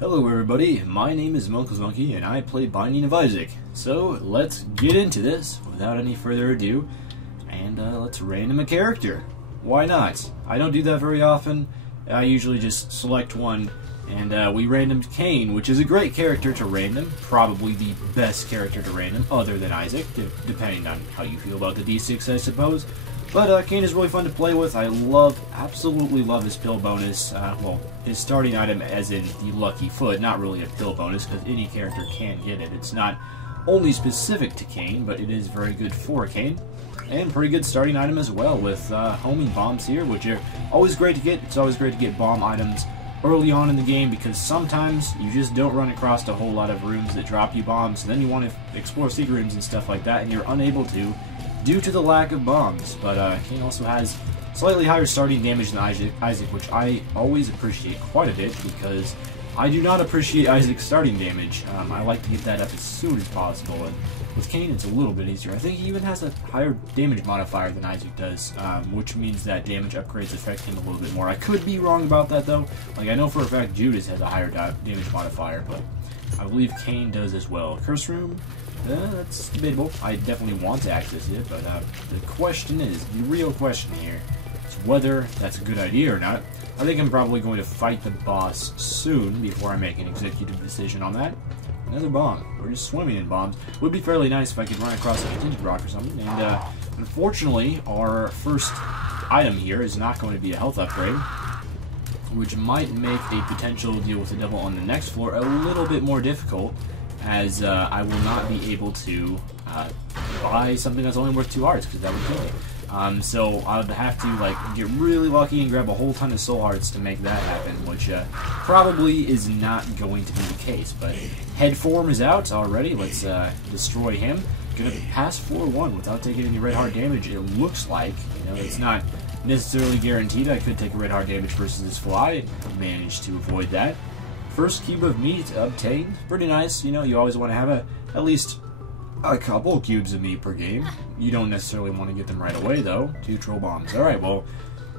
Hello everybody, my name is Monk's Monkey and I play Binding of Isaac. So let's get into this without any further ado and let's random a character. Why not? I don't do that very often. I usually just select one and we randomed Cain, which is a great character to random, probably the best character to random other than Isaac, depending on how you feel about the D6 I suppose. But Cain is really fun to play with. I absolutely love his pill bonus. Well, his starting item as in the lucky foot, not really a pill bonus because any character can get it. It's not only specific to Cain, but it is very good for Cain. And pretty good starting item as well with homing bombs here, which are always great to get. It's always great to get bomb items early on in the game because sometimes you just don't run across a whole lot of rooms that drop you bombs. And then you want to explore secret rooms and stuff like that, and you're unable to due to the lack of bombs. But Cain also has slightly higher starting damage than Isaac, which I always appreciate quite a bit because I do not appreciate Isaac's starting damage. I like to get that up as soon as possible, and with Cain it's a little bit easier. I think he even has a higher damage modifier than Isaac does, which means that damage upgrades affect him a little bit more. I could be wrong about that though. Like, I know for a fact Judas has a higher damage modifier, but I believe Cain does as well. Curse Room? That's debatable. I definitely want to access it, but the question is, the real question here, is whether that's a good idea or not. I think I'm probably going to fight the boss soon before I make an executive decision on that. Another bomb. We're just swimming in bombs. Would be fairly nice if I could run across a tinted rock or something. And unfortunately, our first item here is not going to be a health upgrade, which might make a potential deal with the devil on the next floor a little bit more difficult, as I will not be able to buy something that's only worth 2 hearts, because that would kill me. So I would have to get really lucky and grab a whole ton of soul hearts to make that happen, which probably is not going to be the case. But head form is out already. Let's destroy him. Gonna pass 4-1 without taking any red heart damage. It looks like, it's not necessarily guaranteed. I could take a red heart damage versus his fly. Managed to avoid that. First cube of meat obtained. Pretty nice. You always want to have at least a couple cubes of meat per game. You don't necessarily want to get them right away, though. 2 troll bombs. Alright, well,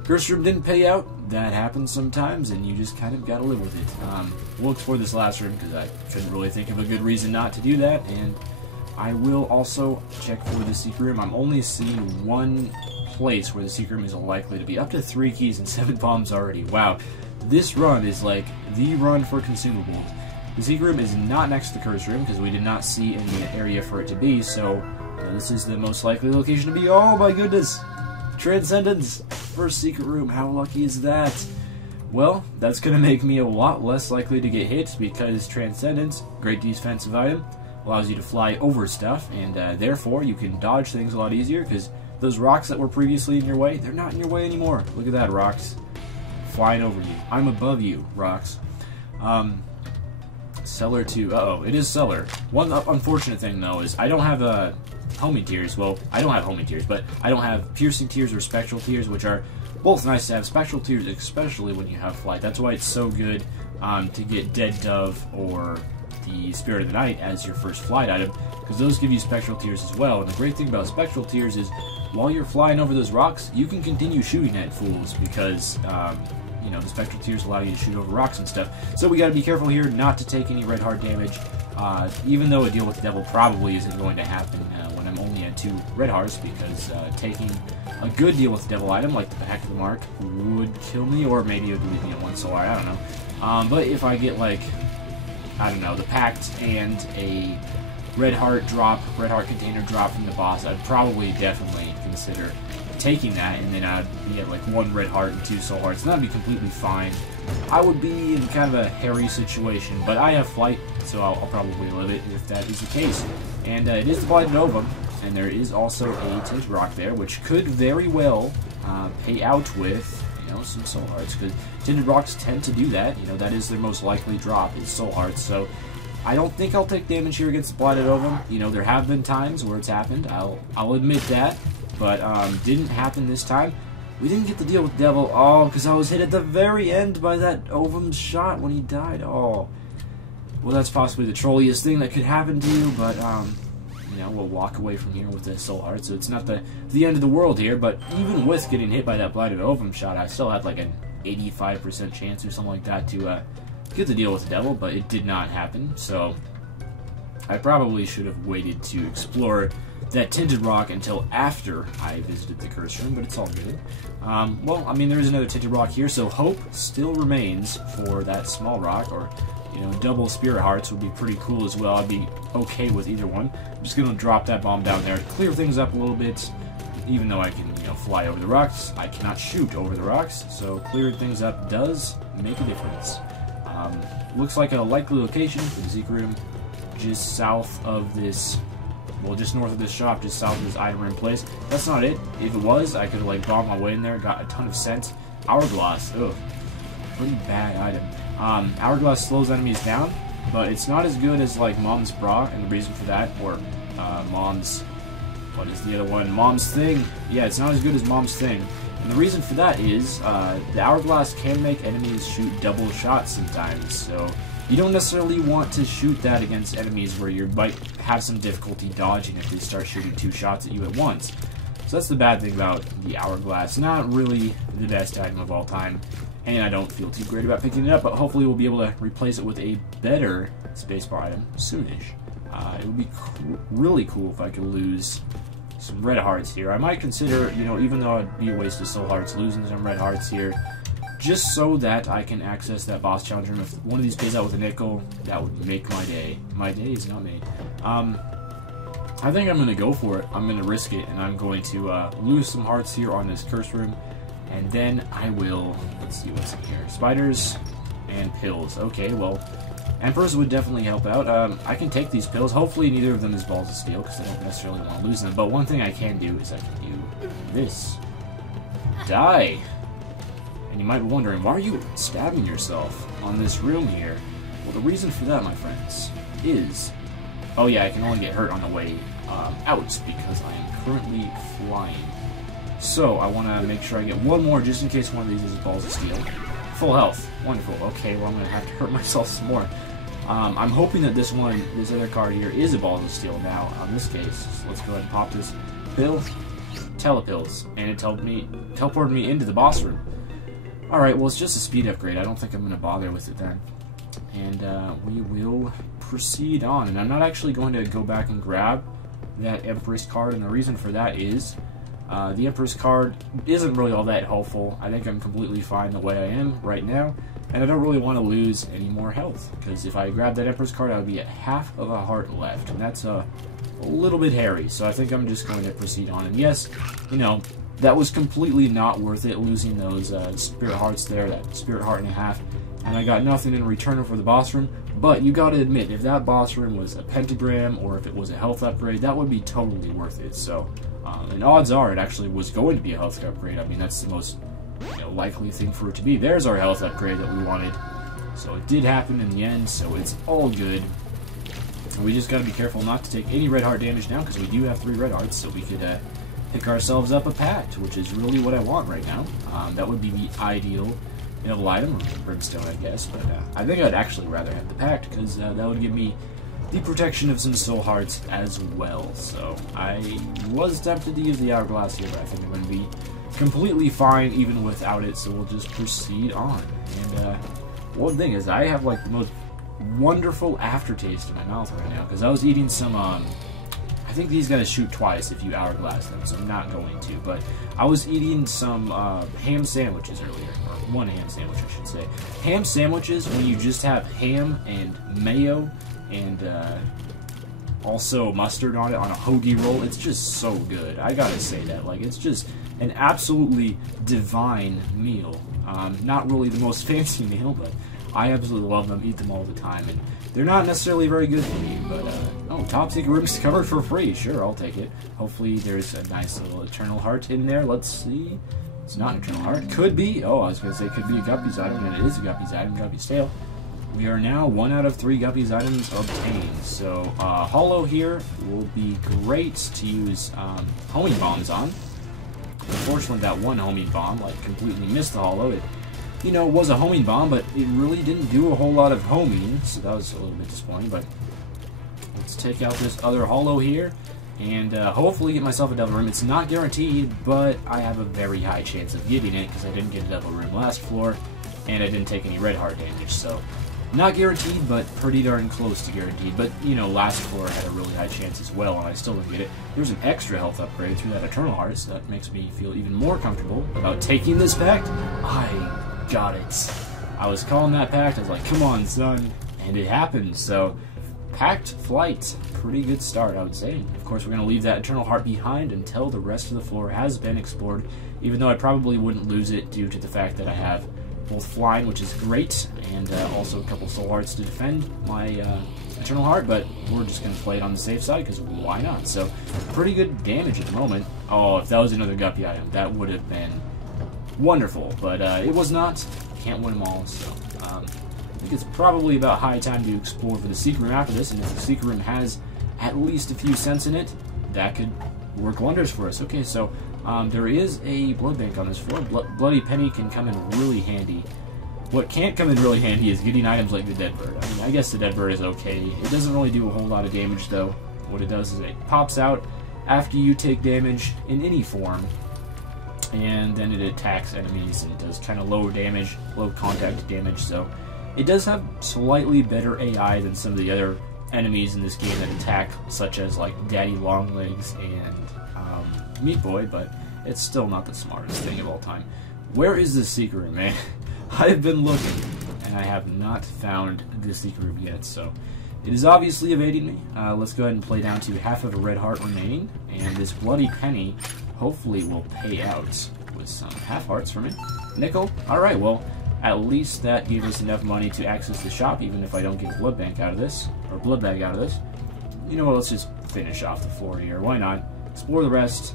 Curse Room didn't pay out. That happens sometimes, and you just kind of gotta live with it. We'll explore this last room, because I couldn't really think of a good reason not to do that, and I will also check for the secret room. I'm only seeing one place where the secret room is likely to be. Up to 3 keys and 7 bombs already. Wow. This run is like the run for consumables. The secret room is not next to the curse room because we did not see any area for it to be, so this is the most likely location to be. Oh my goodness! Transcendence! First secret room, how lucky is that? Well, that's going to make me a lot less likely to get hit because Transcendence, great defensive item, allows you to fly over stuff, and therefore you can dodge things a lot easier because those rocks that were previously in your way, they're not in your way anymore. Look at that, rocks. Flying over you. I'm above you, rocks. Cellar 2. Uh-oh, it is Cellar. One unfortunate thing, though, is I don't have homing tears. Well, I don't have homing tears, but I don't have piercing tears or spectral tears, which are both nice to have. Spectral tears, especially when you have flight. That's why it's so good to get Dead Dove or the Spirit of the Night as your first flight item, because those give you spectral tears as well. And the great thing about spectral tears is while you're flying over those rocks, you can continue shooting at fools because the spectral tears allow you to shoot over rocks and stuff. So we got to be careful here not to take any red heart damage, even though a deal with the devil probably isn't going to happen when I'm only at 2 red hearts, because taking a good deal with the devil item like the Pact of the Mark would kill me, or maybe it would leave me at 1 soul heart, I don't know. But if I get the Pact and a red heart container drop from the boss, I'd probably definitely consider taking that, and then I'd be at 1 red heart and 2 soul hearts, and that'd be completely fine. I would be in kind of a hairy situation, but I have flight, so I'll probably live it if that is the case. And it is the Blighted Ovum, and there is also a tinted rock there, which could very well pay out with some soul hearts, because tinted rocks tend to do that. That is their most likely drop, is soul hearts. So I don't think I'll take damage here against the Blighted Ovum. There have been times where it's happened. I'll admit that. But didn't happen this time. We didn't get the deal with Devil. Oh, because I was hit at the very end by that Ovum shot when he died. Oh. Well, that's possibly the trolliest thing that could happen to you, but, we'll walk away from here with the soul heart, so it's not the end of the world here, but even with getting hit by that Blighted Ovum shot, I still had an 85% chance or something like that to get the deal with the devil, but it did not happen, so I probably should have waited to explore that tinted rock until after I visited the curse room, but it's all good. Well, I mean, there is another tinted rock here, so hope still remains for that small rock, or, you know, double spirit hearts would be pretty cool as well. I'd be okay with either one. I'm just going to drop that bomb down there, clear things up a little bit. Even though I can, you know, fly over the rocks, I cannot shoot over the rocks, so clearing things up does make a difference. Looks like a likely location for the secret room, just south of this, well, just north of this shop, just south of this item room place. That's not it. If it was, I could have, like, bombed my way in there, got a ton of scent. Hourglass, ugh, pretty bad item. Hourglass slows enemies down, but it's not as good as, like, Mom's Bra, and the reason for that, or Mom's... what is the other one? Mom's Thing. Yeah, it's not as good as Mom's Thing. And the reason for that is, the Hourglass can make enemies shoot double shots sometimes, so you don't necessarily want to shoot that against enemies where you might have some difficulty dodging if they start shooting 2 shots at you at once. So that's the bad thing about the Hourglass. Not really the best item of all time, and I don't feel too great about picking it up, but hopefully we'll be able to replace it with a better spacebar item soonish. It would be really cool if I could lose some red hearts here. I might consider, you know, even though it'd be a waste of soul hearts, losing some red hearts here, just so that I can access that boss challenge room. If one of these pays out with a nickel, that would make my day. My day is not made. I think I'm going to go for it. I'm going to risk it, and I'm going to lose some hearts here on this curse room, and then I will, let's see what's in here. Spiders and pills. Okay, well, Emperors would definitely help out. I can take these pills. Hopefully neither of them is balls of steel, because I don't necessarily want to lose them. But one thing I can do is I can do this. Die! And you might be wondering, why are you stabbing yourself on this room here? Well, the reason for that, my friends, is... oh yeah, I can only get hurt on the way out, because I am currently flying. So, I want to make sure I get one more, just in case one of these is balls of steel. Full health. Wonderful. Okay, well, I'm going to have to hurt myself some more. I'm hoping that this other card here is a ball of steel now, in this case. So let's go ahead and pop this pill. Telepills. And it teleported me into the boss room. Alright, well, it's just a speed upgrade. I don't think I'm going to bother with it then. And we will proceed on. And I'm not actually going to go back and grab that Empress card, and the reason for that is the Empress card isn't really all that helpful. I think I'm completely fine the way I am right now, and I don't really want to lose any more health, because if I grab that Empress card, I would be at half of a heart left, and that's a little bit hairy, so I think I'm just going to proceed on. And yes, you know, that was completely not worth it, losing those spirit hearts there, that spirit heart and a half, and I got nothing in return for the boss room. But you gotta admit, if that boss room was a pentagram, or if it was a health upgrade, that would be totally worth it. So, and odds are it actually was going to be a health upgrade. I mean, that's the most likely thing for it to be. There's our health upgrade that we wanted. So it did happen in the end, so it's all good. And we just gotta be careful not to take any red heart damage now, because we do have 3 red hearts, so we could pick ourselves up a pact, which is really what I want right now. That would be the ideal item, or brimstone, I guess, but I think I'd actually rather have the pact, because that would give me the protection of some soul hearts as well. So I was tempted to use the hourglass here, but I think I'm going to be completely fine even without it, so we'll just proceed on. And one thing is, I have like the most wonderful aftertaste in my mouth right now, because I was eating some I think these guys shoot twice if you hourglass them, so I'm not going to. But I was eating some ham sandwiches earlier, or one ham sandwich, I should say. Ham sandwiches, when you just have ham and mayo and also mustard on it on a hoagie roll, it's just so good. I gotta say that. Like, it's just an absolutely divine meal. Not really the most fancy meal, but I absolutely love them, eat them all the time, and they're not necessarily very good for me, but, oh, top secret room discovered for free. Sure, I'll take it. Hopefully there's a nice little eternal heart in there. Let's see. It's not an eternal heart. Could be. Oh, I was going to say could be a Guppy's item, and it is a Guppy's item, Guppy's tail. We are now 1 out of 3 Guppy's items obtained. So, hollow here will be great to use homing bombs on. Unfortunately, that one homing bomb, like, completely missed the hollow. It, you know, was a homing bomb, but it really didn't do a whole lot of homing, so that was a little bit disappointing. But let's take out this other hollow here, and hopefully get myself a devil room. It's not guaranteed, but I have a very high chance of getting it, because I didn't get a devil room last floor, and I didn't take any red heart damage, so Not guaranteed, but pretty darn close to guaranteed. But, you know, last floor had a really high chance as well, and I still didn't get it. There's an extra health upgrade through that Eternal Heart, so that makes me feel even more comfortable about taking this pact. I got it. I was calling that pact. I was like, come on, son. And it happened. So, Pact Flight. Pretty good start, I would say. Of course, we're going to leave that Eternal Heart behind until the rest of the floor has been explored, even though I probably wouldn't lose it due to the fact that I have both flying, which is great, and also a couple soul hearts to defend my Eternal Heart, but we're just going to play it on the safe side, because why not? So, pretty good damage at the moment. Oh, if that was another Guppy item, that would have been wonderful, but it was not. Can't win them all, so I think it's probably about high time to explore for the secret room after this, and if the secret room has at least a few cents in it, that could work wonders for us. Okay, so there is a blood bank on this floor. Bloody Penny can come in really handy. What can't come in really handy is getting items like the Dead Bird. I mean, I guess the Dead Bird is okay. It doesn't really do a whole lot of damage, though. What it does is it pops out after you take damage in any form, and then it attacks enemies, and it does kind of low damage, low contact damage, so it does have slightly better AI than some of the other enemies in this game that attack, such as like Daddy Longlegs and Meat Boy, but it's still not the smartest thing of all time. Where is the secret room, man? I've been looking, and I have not found the secret room yet, so it is obviously evading me. Let's go ahead and play down to half of a red heart remaining, and this Bloody Penny hopefully will pay out with some half hearts for me. Nickel? Alright, well, at least that gave us enough money to access the shop, even if I don't get a blood bank out of this, or blood bag out of this. You know what, let's just finish off the floor here. Why not? Explore the rest.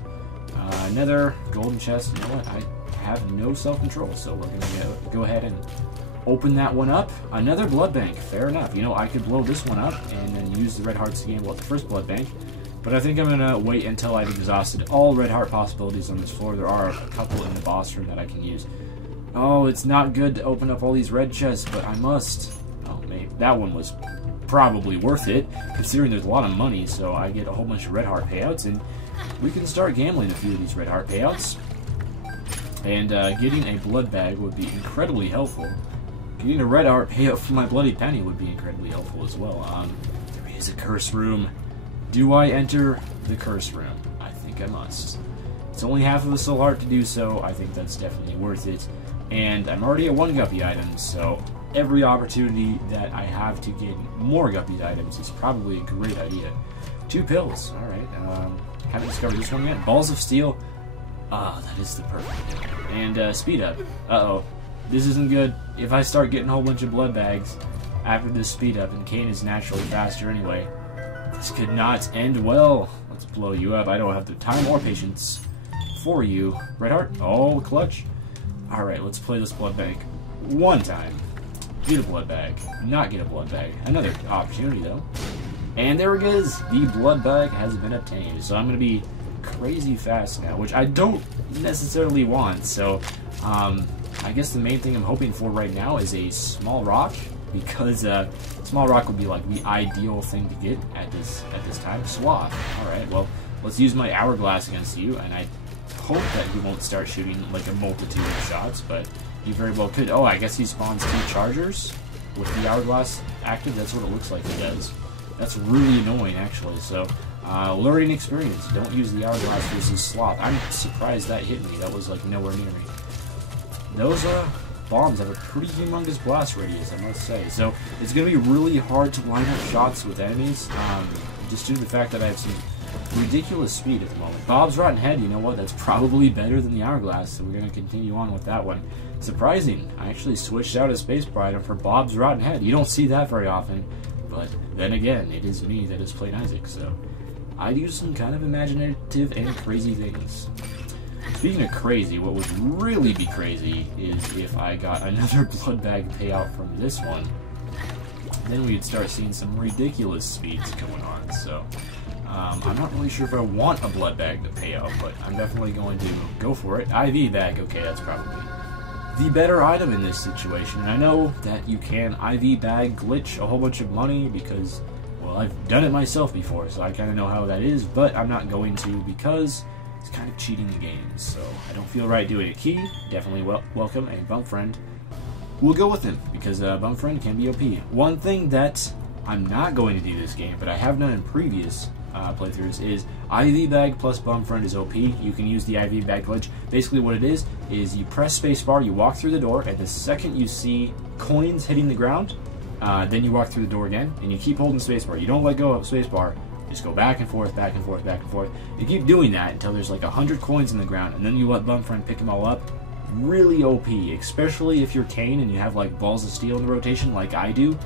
Another golden chest. You know what? I have no self-control, so we're going to go ahead and open that one up. Another blood bank. Fair enough. You know, I could blow this one up and then use the red hearts to gamble at the first blood bank, but I think I'm going to wait until I've exhausted all red heart possibilities on this floor. There are a couple in the boss room that I can use. Oh, it's not good to open up all these red chests, but I must. Oh, maybe that one was probably worth it, considering there's a lot of money, so I get a whole bunch of red heart payouts, and we can start gambling a few of these red heart payouts. And getting a blood bag would be incredibly helpful. Getting a red heart payout for my Bloody Penny would be incredibly helpful as well. There is a curse room. Do I enter the curse room? I think I must. It's only half of a soul heart to do so. I think that's definitely worth it. And I'm already at 1 Guppy item, so every opportunity that I have to get more Guppy items is probably a great idea. 2 pills. Alright. Haven't discovered this one yet. Balls of Steel. Ah, that is the perfect thing. And speed up. Uh-oh. This isn't good. If I start getting a whole bunch of blood bags after this speed up, and Kane is naturally faster anyway, this could not end well. Let's blow you up. I don't have the time or patience for you. Red heart? Oh, clutch. Alright, let's play this blood bag one time. Get a blood bag. Not get a blood bag. Another opportunity, though. And there it is. The blood bag has been obtained. So I'm going to be crazy fast now, which I don't necessarily want. So, I guess the main thing I'm hoping for right now is a small rock, because small rock would be like the ideal thing to get at this time. Sloth. Alright, well, let's use my hourglass against you, and I hope that he won't start shooting like a multitude of shots, but he very well could. Oh, I guess he spawns 2 chargers with the hourglass active. That's what it looks like he does. That's really annoying, actually. So, learning experience. Don't use the hourglass versus sloth. I'm surprised that hit me. That was like nowhere near me. Those bombs have a pretty humongous blast radius, I must say. So it's going to be really hard to line up shots with enemies, just due to the fact that I have some ridiculous speed at the moment. Bob's Rotten Head, you know what? That's probably better than the hourglass, so we're going to continue on with that one. Surprising. I actually switched out a space item for Bob's Rotten Head. You don't see that very often, but then again, it is me that is playing Isaac, so I do some kind of imaginative and crazy things. Speaking of crazy, what would really be crazy is if I got another blood bag payout from this one. Then we'd start seeing some ridiculous speeds going on, so I'm not really sure if I want a blood bag to pay out, but I'm definitely going to go for it. IV bag, okay, that's probably the better item in this situation. And I know that you can IV bag glitch a whole bunch of money because, well, I've done it myself before, so I kind of know how that is, but I'm not going to because it's kind of cheating the game, so I don't feel right doing it. Key, definitely welcome, and bump friend. we'll go with him, because Bum Friend can be OP. One thing that I'm not going to do this game, but I have done in previous playthroughs, is IV Bag plus Bum Friend is OP. You can use the IV Bag glitch. Basically what it is you press spacebar, you walk through the door, and the second you see coins hitting the ground, then you walk through the door again, and you keep holding spacebar. You don't let go of spacebar. Just go back and forth, back and forth, back and forth. You keep doing that until there's like 100 coins in the ground, and then you let Bum Friend pick them all up. Really OP, especially if you're Kane and you have like balls of steel in the rotation like I do.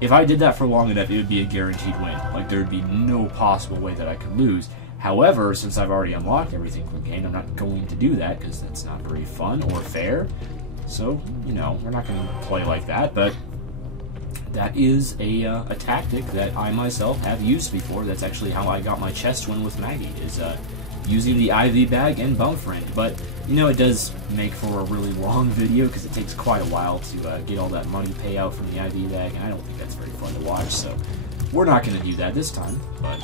If I did that for long enough, it would be a guaranteed win. Like, there would be no possible way that I could lose. However, since I've already unlocked everything from Kane, I'm not going to do that because that's not very fun or fair. So, you know, we're not going to play like that, but that is a tactic that I myself have used before. That's actually how I got my chest win with Maggie, is using the IV Bag and Bum Friend. But, you know, it does make for a really long video because it takes quite a while to get all that money payout from the IV Bag, and I don't think that's very fun to watch, so we're not going to do that this time. But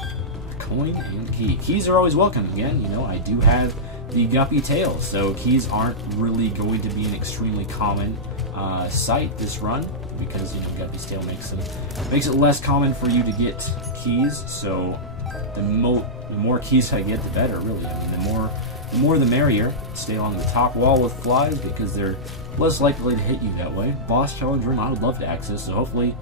coin and key. Keys are always welcome. Again, you know, I do have the Guppy tail, so keys aren't really going to be an extremely common sight this run, because, you know, Guppy's tail makes it less common for you to get keys. So the more keys I get, the better, really. I mean, the more the merrier. Stay along the top wall with flies because they're less likely to hit you that way. Boss challenge room, I would love to access, so hopefully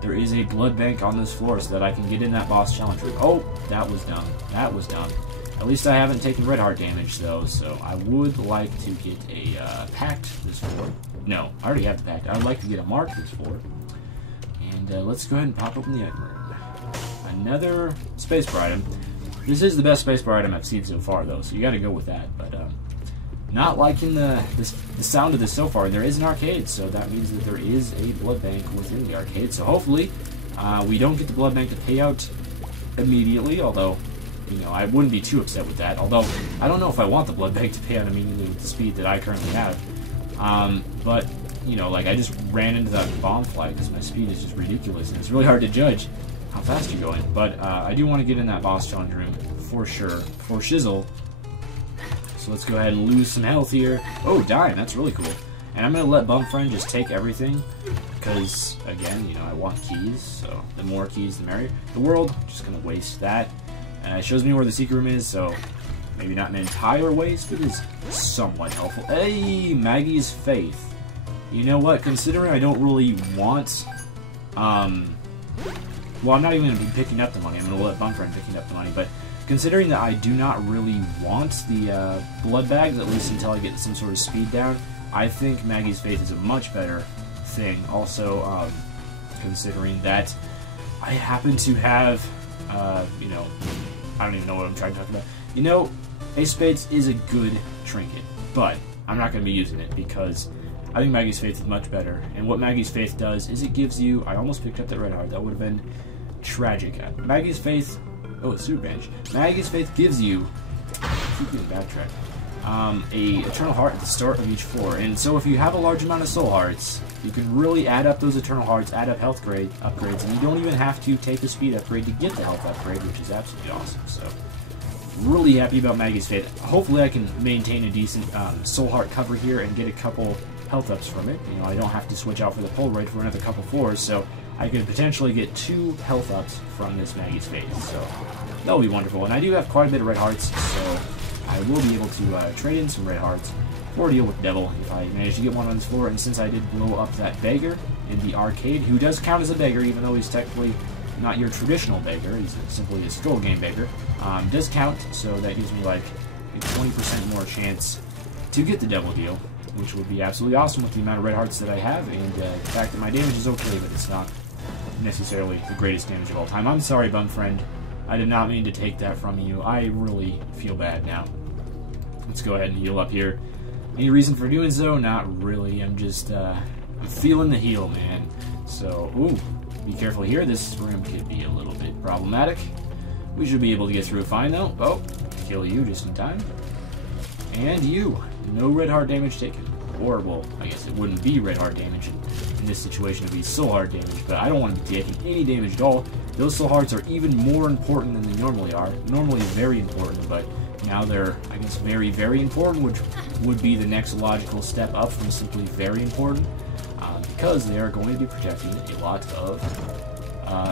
there is a blood bank on this floor so that I can get in that boss challenge room. Oh, that was dumb. That was dumb. At least I haven't taken red heart damage, though, so I would like to get a pact this floor. No, I already have the pact. I would like to get a mark this floor. And let's go ahead and pop open the item room. Another spacebar item. This is the best spacebar item I've seen so far, though, so you got to go with that. But not liking the sound of this so far. There is an arcade, so that means that there is a blood bank within the arcade. So hopefully we don't get the blood bank to pay out immediately, although, you know, I wouldn't be too upset with that. Although, I don't know if I want the blood bank to pay out immediately with the speed that I currently have. But, you know, like, I just ran into that bomb flag because my speed is just ridiculous, and it's really hard to judge how fast you're going. But I do want to get in that boss challenge room for sure, for shizzle. So let's go ahead and lose some health here. Oh, dime, that's really cool. And I'm going to let Bum Friend just take everything because, again, you know, I want keys, so the more keys the merrier. The world, just going to waste that. It shows me where the secret room is, so maybe not an entire waste, but it's somewhat helpful. Hey, Maggie's Faith. You know what? Considering I don't really want, well, I'm not even going to be picking up the money. I'm going to let Bum Friend picking up the money, but considering that I do not really want the blood bags, at least until I get some sort of speed down, I think Maggie's Faith is a much better thing. Also, considering that I happen to have, you know, I don't even know what I'm trying to talk about. You know, Ace Spades is a good trinket, but I'm not going to be using it because I think Maggie's Faith is much better. And what Maggie's Faith does is it gives you, I almost picked up that red heart, that would have been tragic. Maggie's Faith, oh, it's Super Bench. Maggie's Faith gives you, I keep getting backtracked, a Eternal Heart at the start of each floor. And so if you have a large amount of Soul Hearts, you can really add up those Eternal Hearts, add up health upgrades, and you don't even have to take a speed upgrade to get the health upgrade, which is absolutely awesome. So, really happy about Maggie's Faith. Hopefully I can maintain a decent Soul Heart cover here and get a couple health ups from it. You know, I don't have to switch out for the Polaroid for another couple floors, so I could potentially get 2 health ups from this Maggie's Faith. So, that'll be wonderful. And I do have quite a bit of red hearts, so I will be able to trade in some red hearts or deal with Devil if I manage to get one on this floor. And since I did blow up that beggar in the arcade, who does count as a beggar, even though he's technically not your traditional beggar, he's simply a skull game beggar, does count, so that gives me like a 20% more chance to get the Devil deal, which would be absolutely awesome with the amount of red hearts that I have, and the fact that my damage is okay, but it's not necessarily the greatest damage of all time. I'm sorry, Bum Friend. I did not mean to take that from you. I really feel bad now. Let's go ahead and heal up here. Any reason for doing so? Not really. I'm just, I'm feeling the heal, man. So, ooh, be careful here. This room could be a little bit problematic. We should be able to get through fine, though. Oh, kill you just in time. And you. No red heart damage taken. Or, well, I guess it wouldn't be red heart damage. In this situation, it would be soul heart damage, but I don't want to be taking any damage at all. Those soul hearts are even more important than they normally are. Normally very important, but Now they're, I guess, very, very important, which would be the next logical step up from simply very important, because they are going to be protecting a lot of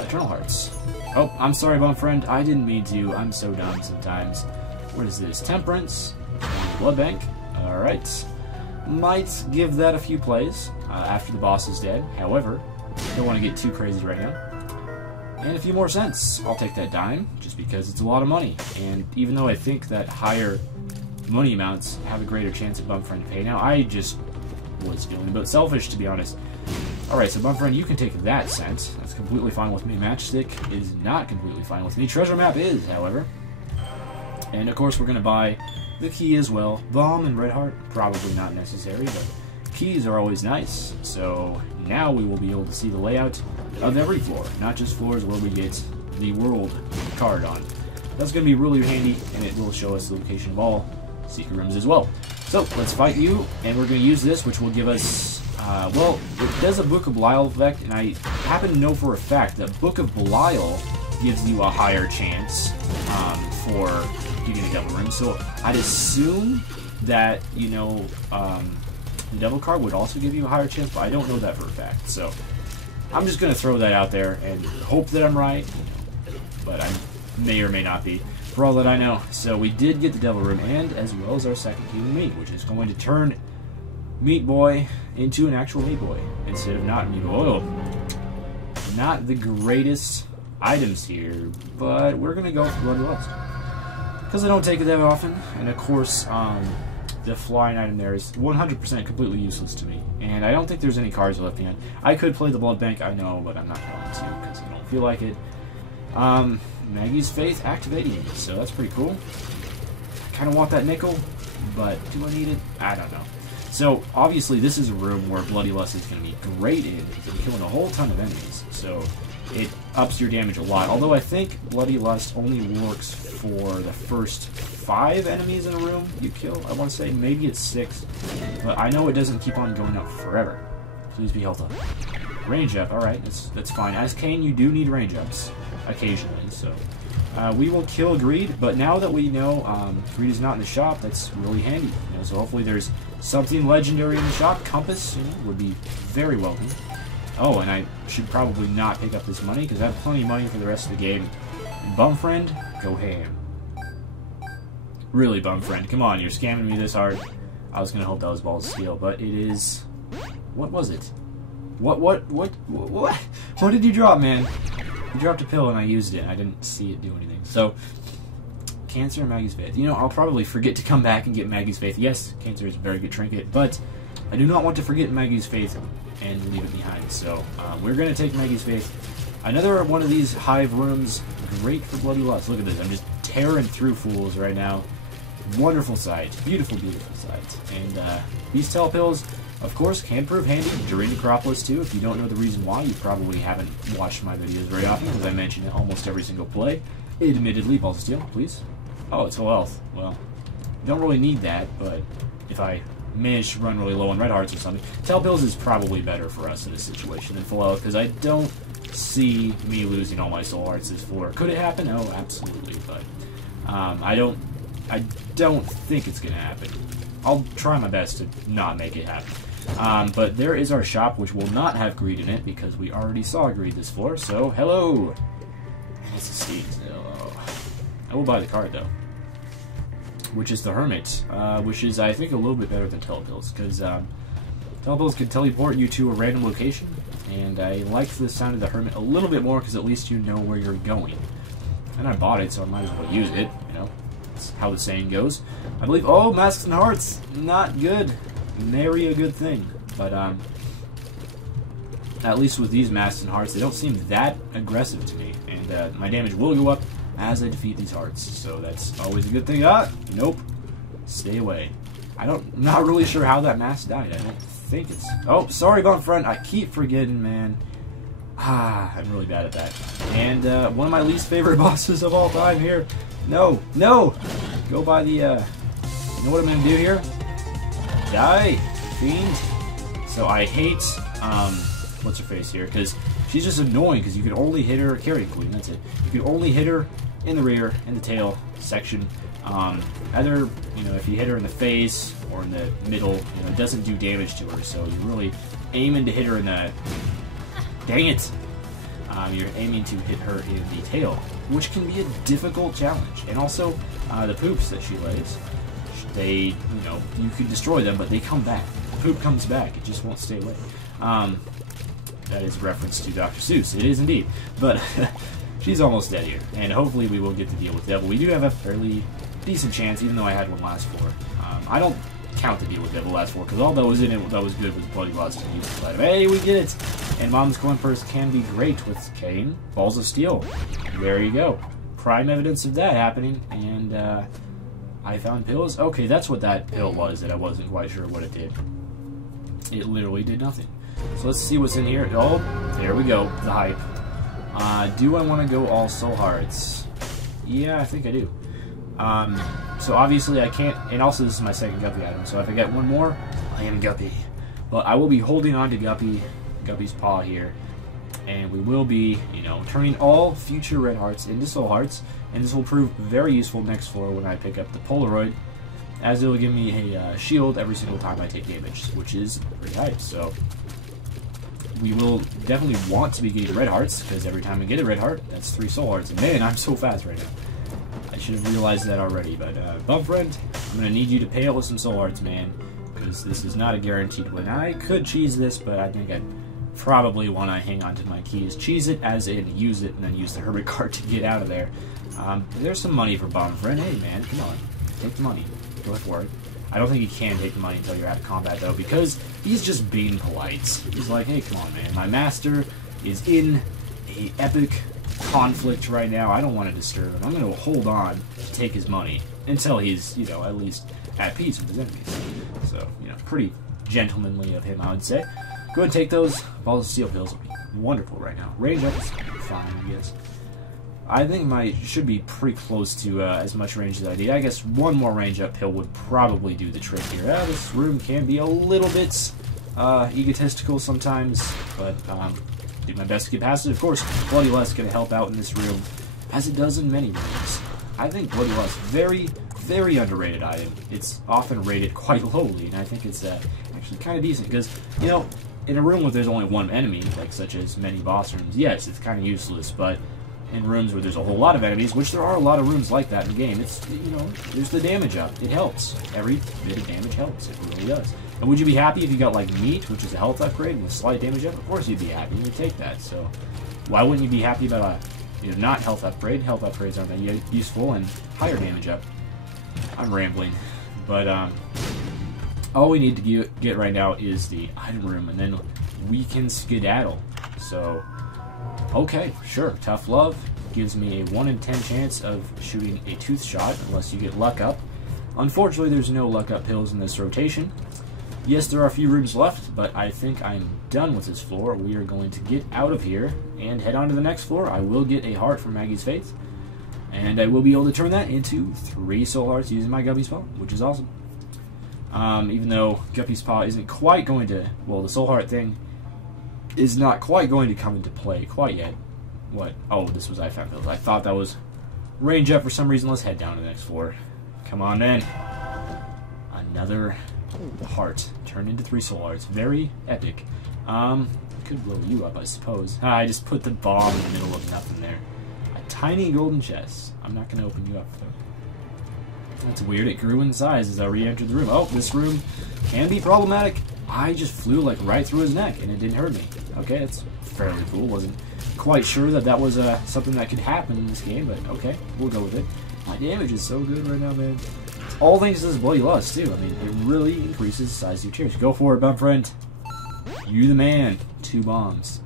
Eternal Hearts. Oh, I'm sorry, Bum Friend. I didn't mean to. I'm so dumb sometimes. What is this? Temperance. Blood Bank. Alright. Might give that a few plays after the boss is dead. However, don't want to get too crazy right now. And a few more cents. I'll take that dime, just because it's a lot of money. And even though I think that higher money amounts have a greater chance of Bum Friend to pay now, I just was feeling a bit selfish, to be honest. Alright, so Bum Friend, you can take that cent. That's completely fine with me. Matchstick is not completely fine with me. Treasure Map is, however. And of course, we're going to buy the key as well. Bomb and Red Heart, probably not necessary, but keys are always nice. So now we will be able to see the layout of every floor, not just floors where we get the world card on. That's going to be really handy, and it will show us the location of all secret rooms as well. So let's fight you, and we're going to use this, which will give us, well, it does a Book of Belial effect, and I happen to know for a fact that Book of Belial gives you a higher chance for getting a Devil Ring. So I'd assume that, you know, the Devil card would also give you a higher chance, but I don't know that for a fact. So I'm just going to throw that out there and hope that I'm right, but I may or may not be, for all that I know. So we did get the Devil Room, and as well as our second Human Meat, which is going to turn Meat Boy into an actual Meat Boy instead of not Meat Boy. Oh, not the greatest items here, but we're going to go for Bloody Lust, because I don't take it that often, and of course, the flying item there is 100% completely useless to me, and I don't think there's any cards left in. I could play the Blood Bank, I know, but I'm not going to, because I don't feel like it. Maggie's Faith activating, so that's pretty cool. I kind of want that nickel, but do I need it? I don't know. So, obviously, this is a room where Bloody Lust is going to be great in, because you're killing a whole ton of enemies, so it ups your damage a lot. Although I think Bloody Lust only works for the first 5 enemies in a room you kill. I want to say maybe it's 6, but I know it doesn't keep on going up forever. Please be health up. Range up, alright, that's fine. As Cain, you do need range ups occasionally, so we will kill Greed, but now that we know Greed is not in the shop, that's really handy. You know, so hopefully there's something legendary in the shop. Compass, you know, would be very welcome. Oh, and I should probably not pick up this money, because I have plenty of money for the rest of the game. Bum Friend, go ham. Really, Bum Friend, come on, you're scamming me this hard. I was going to hope that was Balls of Steel, but it is... What was it? What did you drop, man? You dropped a pill and I used it. I didn't see it do anything. So, Cancer and Maggie's Faith. You know, I'll probably forget to come back and get Maggie's Faith. Yes, Cancer is a very good trinket, but I do not want to forget Maggie's Faith and leave it behind. So, we're going to take Maggie's Faith. Another one of these hive rooms, great for Bloody Lust. Look at this. I'm just tearing through fools right now. Wonderful sight. Beautiful, beautiful sight. And these telepills, of course, can prove handy during Necropolis too. If you don't know the reason why, you probably haven't watched my videos very often, because I mention it almost every single play. Admittedly, Balls of Steel, please. Oh, it's full health. Well, don't really need that, but if I manage to run really low on red hearts or something, telepills is probably better for us in this situation than full health, because I don't see me losing all my soul hearts this floor. Could it happen? Oh, absolutely, but I don't think it's gonna happen. I'll try my best to not make it happen. But there is our shop, which will not have Greed in it, because we already saw Greed this floor, so hello! And it's a steed. Oh. I will buy the card, though. Which is the Hermit, which is, I think, a little bit better than Telepills, because Telepills can teleport you to a random location, and I like the sound of the Hermit a little bit more, because at least you know where you're going. And I bought it, so I might as well use it, you know? That's how the saying goes. I believe, oh, Masks and Hearts, not good. Nary a good thing. But, at least with these Masks and Hearts, they don't seem that aggressive to me. And, my damage will go up as I defeat these hearts. So that's always a good thing. Ah, nope. Stay away. I'm not really sure how that mask died. I don't think it's... Oh, sorry, Bum Friend. I keep forgetting, man. I'm really bad at that. And, one of my least favorite bosses of all time here. No, no! Go by the, you know what I'm gonna do here? Die, fiend. So I hate, what's her face here, because She's just annoying because you can only hit her carrying queen. That's it. You can only hit her in the rear, in the tail section. Either, you know, if you hit her in the face or in the middle, you know, it doesn't do damage to her. So you're really aiming to hit her in the... Dang it! You're aiming to hit her in the tail, which can be a difficult challenge. And also, the poops that she lays, they, you know, you can destroy them, but they come back. The poop comes back. It just won't stay away. That is a reference to Dr. Seuss. It is indeed. But she's almost dead here, and hopefully we will get to deal with Devil. We do have a fairly decent chance, even though I had one last floor. I don't count the deal with Devil last floor, because all that was in it that was good was Bloody Lots to use to fight him. Hey, we did it! And Mom's Coin Purse can be great with Kane. Balls of Steel. There you go. Prime evidence of that happening, and I found pills. Okay, that's what that pill was that I wasn't quite sure what it did. It literally did nothing. So let's see what's in here. Oh, there we go. The hype. Do I want to go all soul hearts? Yeah, I think I do. So obviously I can't, and also this is my second Guppy item, so if I get one more, I am Guppy. But I will be holding on to Guppy's paw here, and we will be, you know, turning all future red hearts into soul hearts, and this will prove very useful next floor when I pick up the Polaroid, as it will give me a shield every single time I take damage, which is pretty hype. So we will definitely want to be getting red hearts, because every time we get a red heart, that's 3 soul hearts. And man, I'm so fast right now. I should have realized that already, but Bum Friend, I'm going to need you to pay out with some soul hearts, man, because this is not a guaranteed win. I could cheese this, but I think I'd probably want to hang on to my keys. Cheese it as in use it, and then use the Hermit card to get out of there. There's some money for Bum Friend. Hey, man, come on. Take the money. Go for it. I don't think he can take the money until you're out of combat, though, because he's just being polite. He's like, hey, come on, man. My master is in a epic conflict right now. I don't want to disturb him. I'm going to hold on to take his money until he's, you know, at least at peace with his enemies. So, you know, pretty gentlemanly of him, I would say. Go ahead and take those. Balls of Steel pills will be wonderful right now. Range up is fine, I guess. I think should be pretty close to as much range as I need. I guess one more range up pill would probably do the trick here. This room can be a little bit egotistical sometimes, but do my best to get past it. Of course, Bloody Lust is going to help out in this room, as it does in many rooms. I think Bloody Lust, very, very underrated item. It's often rated quite lowly, and I think it's actually kind of decent, because, you know, in a room where there's only one enemy, like such as many boss rooms, yes, it's kind of useless, but in rooms where there's a whole lot of enemies, which there are a lot of rooms like that in the game, it's, you know, there's the damage up. It helps. Every bit of damage helps. It really does. And would you be happy if you got, like, meat, which is a health upgrade with slight damage up? Of course you'd be happy. You would take that. So why wouldn't you be happy about a, you know, not health upgrade? Health upgrades aren't that useful, and higher damage up. I'm rambling. But all we need to get right now is the item room, and then we can skedaddle. So okay, sure. Tough Love gives me a 1 in 10 chance of shooting a tooth shot, unless you get luck up. Unfortunately, there's no luck up pills in this rotation. Yes, there are a few rooms left, but I think I'm done with this floor. We are going to get out of here and head on to the next floor. I will get a heart from Maggie's Faith, and I will be able to turn that into 3 soul hearts using my Guppy's Paw, which is awesome. Even though Guppy's Paw isn't quite going to, well, the soul heart thing is not quite going to come into play quite yet. What? Oh, this was I found pills. I thought that was range up for some reason. Let's head down to the next floor. Come on, then. Another heart turned into 3 soul hearts. Very epic. Could blow you up, I suppose. I just put the bomb in the middle of nothing there. A tiny golden chest. I'm not going to open you up, though. That's weird. It grew in size as I re-entered the room. Oh, this room can be problematic. I just flew like right through his neck, and it didn't hurt me. Okay, that's fairly cool. Wasn't quite sure that that was something that could happen in this game, but okay, we'll go with it. My damage is so good right now, man. All thanks to this Bloody Lust, too. I mean, it really increases the size of your tears. Go for it, Bum Friend. You the man. 2 bombs.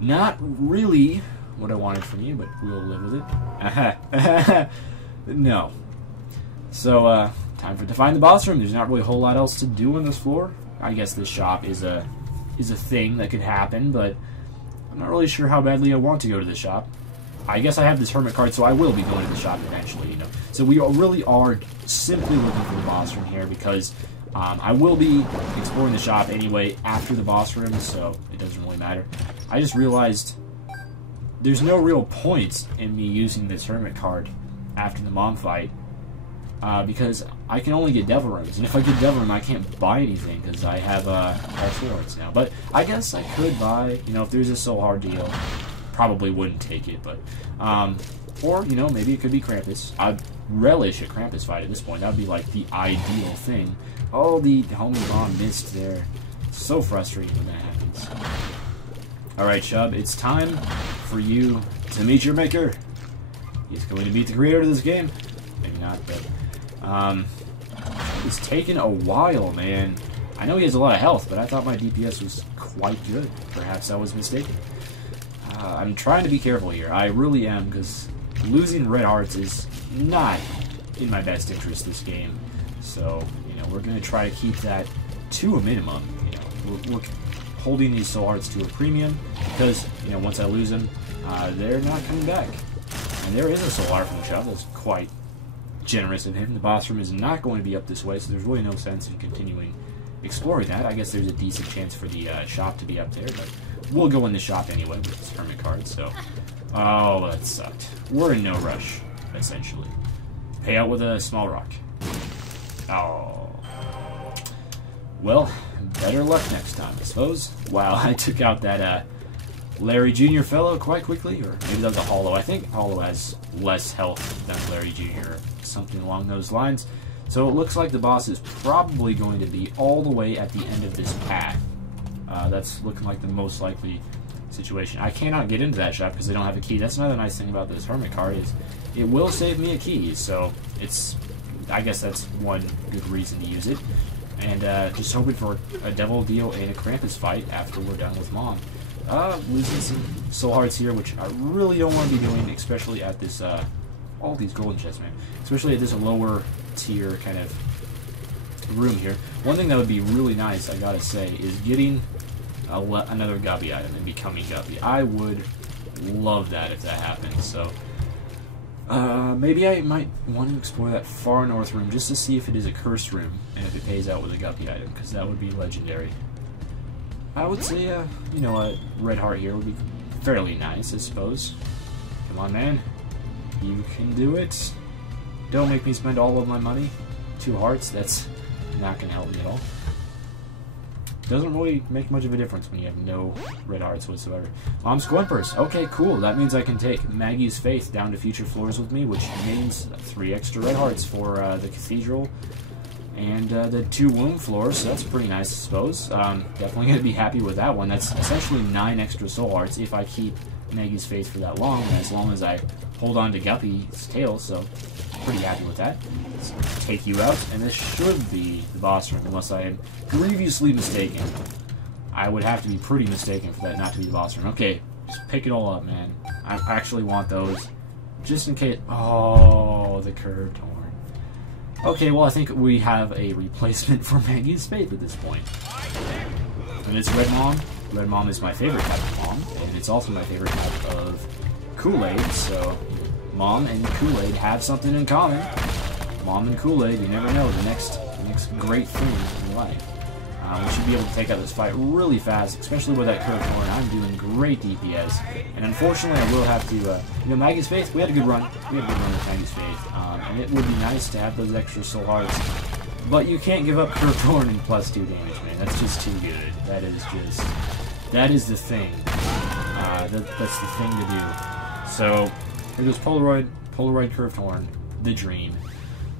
Not really what I wanted from you, but we'll live with it. Aha. No. So, time to find the boss room. There's not really a whole lot else to do on this floor. I guess this shop is a thing that could happen, but I'm not really sure how badly I want to go to the shop. I guess I have this hermit card, so I will be going to the shop eventually, you know. So we really are simply looking for the boss room here, because I will be exploring the shop anyway after the boss room, so it doesn't really matter. I just realized there's no real point in me using this Hermit card after the Mom fight, because I can only get Devil Rooms, and if I get Devil Room, I can't buy anything because I have all swords now. But I guess I could buy, you know, if there's a Soul Heart deal, probably wouldn't take it, but or, you know, maybe it could be Krampus. I'd relish a Krampus fight at this point. That would be like the ideal thing. Oh, the homie bomb missed there. So frustrating when that happens. Alright, Chubb, it's time for you to meet your maker. He's going to meet the creator of this game. Maybe not, but it's taken a while, man. I know he has a lot of health, but I thought my DPS was quite good. Perhaps I was mistaken. I'm trying to be careful here. I really am, because losing red hearts is not in my best interest this game. So, you know, we're going to try to keep that to a minimum. You know, we're holding these soul hearts to a premium, because, you know, once I lose them, they're not coming back. And there is a soul heart from Chubb. That's quite generous of him. The boss room is not going to be up this way, so there's really no sense in continuing exploring that. I guess there's a decent chance for the shop to be up there, but we'll go in the shop anyway with this Hermit card, so... Oh, that sucked. We're in no rush, essentially. Pay out with a small rock. Oh. Well, better luck next time, I suppose. Wow, I took out that Larry Jr. fellow quite quickly, or maybe that was a Hollow. I think Hollow has less health than Larry Jr., or something along those lines. So it looks like the boss is probably going to be all the way at the end of this path. That's looking like the most likely situation. I cannot get into that shop because they don't have a key. That's another nice thing about this Hermit card, is it will save me a key, so it's... I guess that's one good reason to use it. And just hoping for a Devil deal and a Krampus fight after we're done with Mom. Losing some soul hearts here, which I really don't want to be doing, especially at this, all these golden chests, man. Especially at this lower tier kind of room here. One thing that would be really nice, I gotta say, is getting another Guppy item and becoming Guppy. I would love that if that happens, so... maybe I might want to explore that far north room just to see if it is a cursed room and if it pays out with a Guppy item, because that would be legendary. I would say, you know, a red heart here would be fairly nice, I suppose. Come on, man. You can do it. Don't make me spend all of my money. 2 hearts, that's not going to help me at all. Doesn't really make much of a difference when you have no red hearts whatsoever. Mom Squimpers. Okay, cool. That means I can take Maggie's Faith down to future floors with me, which means 3 extra red hearts for the Cathedral and the 2 womb floors, so that's pretty nice, I suppose. Definitely going to be happy with that one. That's essentially 9 extra soul hearts if I keep Maggie's Faith for that long, and as long as I hold on to Guppy's tail, so pretty happy with that. Let's take you out, and this should be the boss room, unless I am grievously mistaken. I would have to be pretty mistaken for that not to be the boss room. Okay, just pick it all up, man. I actually want those, just in case... Oh, the curved horn. Okay, well, I think we have a replacement for Maggie's Faith at this point. And it's Red Mom. Red Mom is my favorite type of Mom, and it's also my favorite type of Kool-Aid, so Mom and Kool-Aid have something in common. Mom and Kool-Aid, you never know, the next great thing in life. We should be able to take out this fight really fast, especially with that curved horn. I'm doing great DPS, and unfortunately I will have to, you know, Maggie's Faith, we had a good run. We had a good run with Maggie's Faith, and it would be nice to have those extra soul hearts, but you can't give up curved horn and +2 damage, man. That's just too good. That is the thing. That's the thing to do. So, here goes Polaroid curved horn, the dream.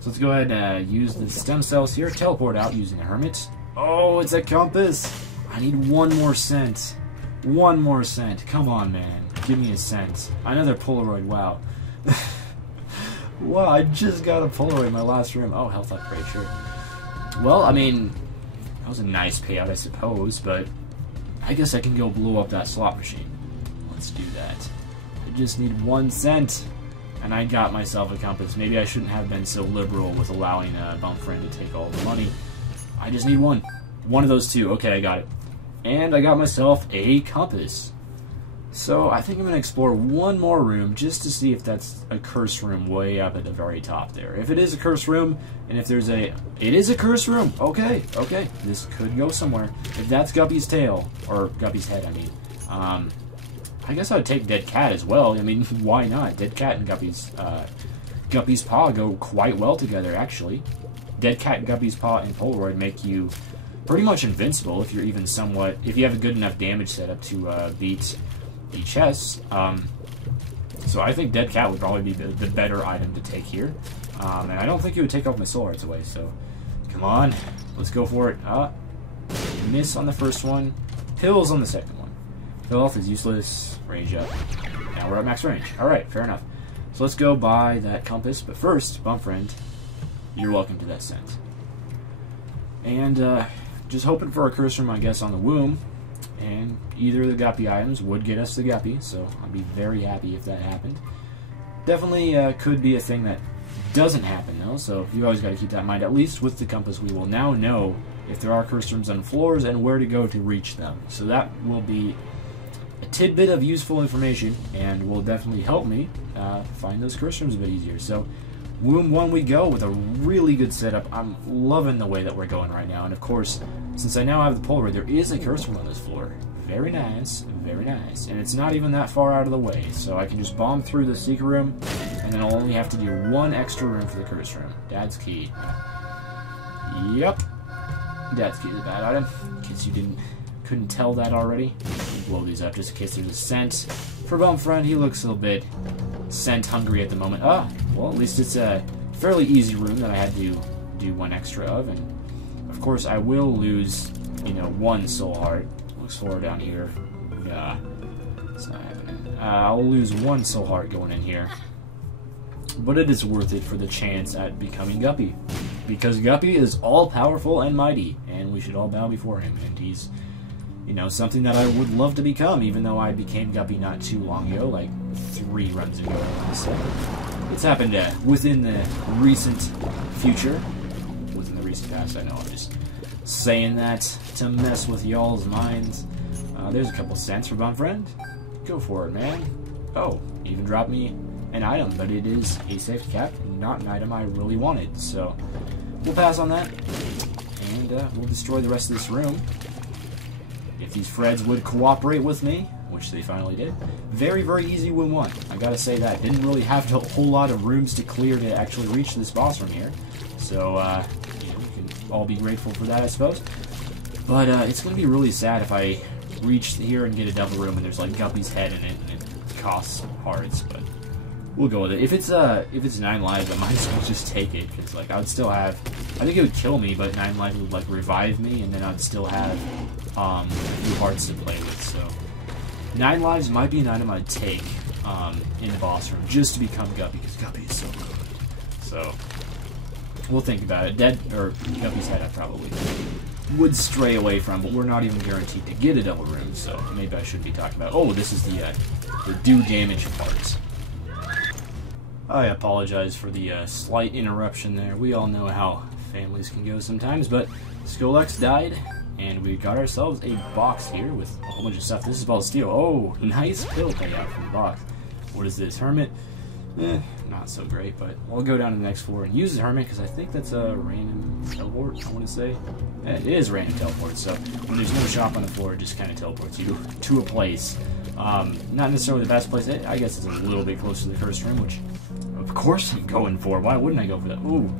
So let's go ahead and use the stem cells here, teleport out using the Hermit. Oh, it's a compass! I need 1 more cent. 1 more cent. Come on, man. Give me a cent. Another Polaroid, wow. Wow, I just got a Polaroid in my last room. Oh, health upgrade, sure. Well, I mean, that was a nice payout, I suppose, but I guess I can go blow up that slot machine. Let's do that. I just need 1 cent, and I got myself a compass. Maybe I shouldn't have been so liberal with allowing a bum friend to take all the money. I just need 1. 1 of those 2. Okay, I got it. And I got myself a compass. So I think I'm going to explore 1 more room just to see if that's a curse room way up at the very top there. If it is a curse room, and if there's a... It is a curse room! Okay, okay. This could go somewhere. If that's Guppy's tail, or Guppy's head, I mean, I guess I would take Dead Cat as well. I mean, why not? Dead Cat and Guppy's Paw go quite well together, actually. Dead Cat, Guppy's Paw, and Polaroid make you pretty much invincible if you're even somewhat... if you have a good enough damage setup to beat the chests. So I think Dead Cat would probably be the better item to take here. And I don't think it would take off my soul hearts away, so... come on, let's go for it. Miss on the first one. Pills on the second one. Health is useless. Range up. Now we're at max range. Alright, fair enough. So let's go buy that compass. But first, bum friend, you're welcome to that scent. And just hoping for a curse room, I guess, on the womb. And either of the Guppy items would get us the Guppy. So I'd be very happy if that happened. Definitely could be a thing that doesn't happen, though. So you always got to keep that in mind. At least with the compass, we will now know if there are curse rooms on floors and where to go to reach them. So that will be a tidbit of useful information and will definitely help me find those curse rooms a bit easier. So womb 1 we go with a really good setup. I'm loving the way that we're going right now. And of course, since I now have the Polaroid, there is a curse room on this floor. Very nice, very nice. And it's not even that far out of the way. So I can just bomb through the secret room and then I'll only have to do 1 extra room for the curse room. Dad's key. Yep. Dad's key is a bad item. In case you couldn't tell that already. Blow these up just in case there's a scent. For Bum Friend, he looks a little bit scent hungry at the moment. Well, at least it's a fairly easy room that I had to do 1 extra of. And of course, I will lose, 1 soul heart. Looks forward down here. It's not happening. I'll lose 1 soul heart going in here. But it is worth it for the chance at becoming Guppy. Because Guppy is all-powerful and mighty, and we should all bow before him. And he's, something that I would love to become, even though I became Guppy not too long ago, like 3 runs ago, I want to say. It's happened within the recent future. Within the recent past, I know, I'm just saying that to mess with y'all's minds. There's a couple cents for Bum Friend. Go for it, man. Oh, even dropped me an item, but it is a safety cap, not an item I really wanted, so we'll pass on that, and we'll destroy the rest of this room. If these Freds would cooperate with me, which they finally did. Very, very easy win 1. I gotta say that. Didn't really have a whole lot of rooms to clear to actually reach this boss from here, so we can all be grateful for that, I suppose. But it's gonna be really sad if I reach here and get a double room and there's like Guppy's head in it and it costs hearts, but we'll go with it. If it's 9 lives, I might as well just take it, because like I would still have, I think it would kill me, but 9 lives would like revive me, and then I'd still have a few hearts to play with. So 9 lives might be an item I'd take in the boss room just to become Guppy, because Guppy is so good. So we'll think about it. Guppy's head I probably would stray away from, but we're not even guaranteed to get a double room, so maybe I shouldn't be talking about. Oh, this is the do damage part. I apologize for the slight interruption there. We all know how families can go sometimes, but Skolex died, and we got ourselves a box here with a whole bunch of stuff. This is Ball of Steel. Oh, nice pill payout from the box. What is this? Hermit? Not so great, but we'll go down to the next floor and use the Hermit, because I think that's a random teleport, I want to say. Yeah, it is random teleport, so when there's no shop on the floor, it just kind of teleports you to a place. Not necessarily the best place. I guess it's a little bit closer to the curse room, which of course I'm going for. Why wouldn't I go for that? Ooh,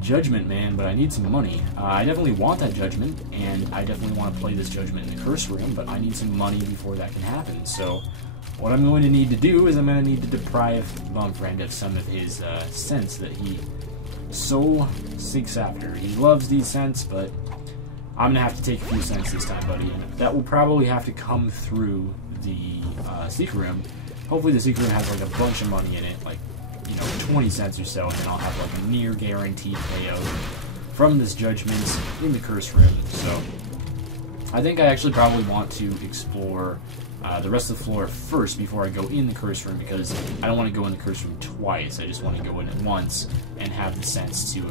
Judgment, man, but I need some money. I definitely want that Judgment, and I definitely want to play this Judgment in the curse room, but I need some money before that can happen. So what I'm going to need to do is I'm going to need to deprive Bum Friend of some of his scents that he so seeks after. He loves these scents, but I'm going to have to take a few cents this time, buddy, and that will probably have to come through the secret room. Hopefully the secret room has like a bunch of money in it, like 20 cents or so, and then I'll have like a near guaranteed payout from this Judgment in the curse room. So I think I actually probably want to explore the rest of the floor first before I go in the curse room, because I don't want to go in the curse room twice. I just want to go in at once and have the sense to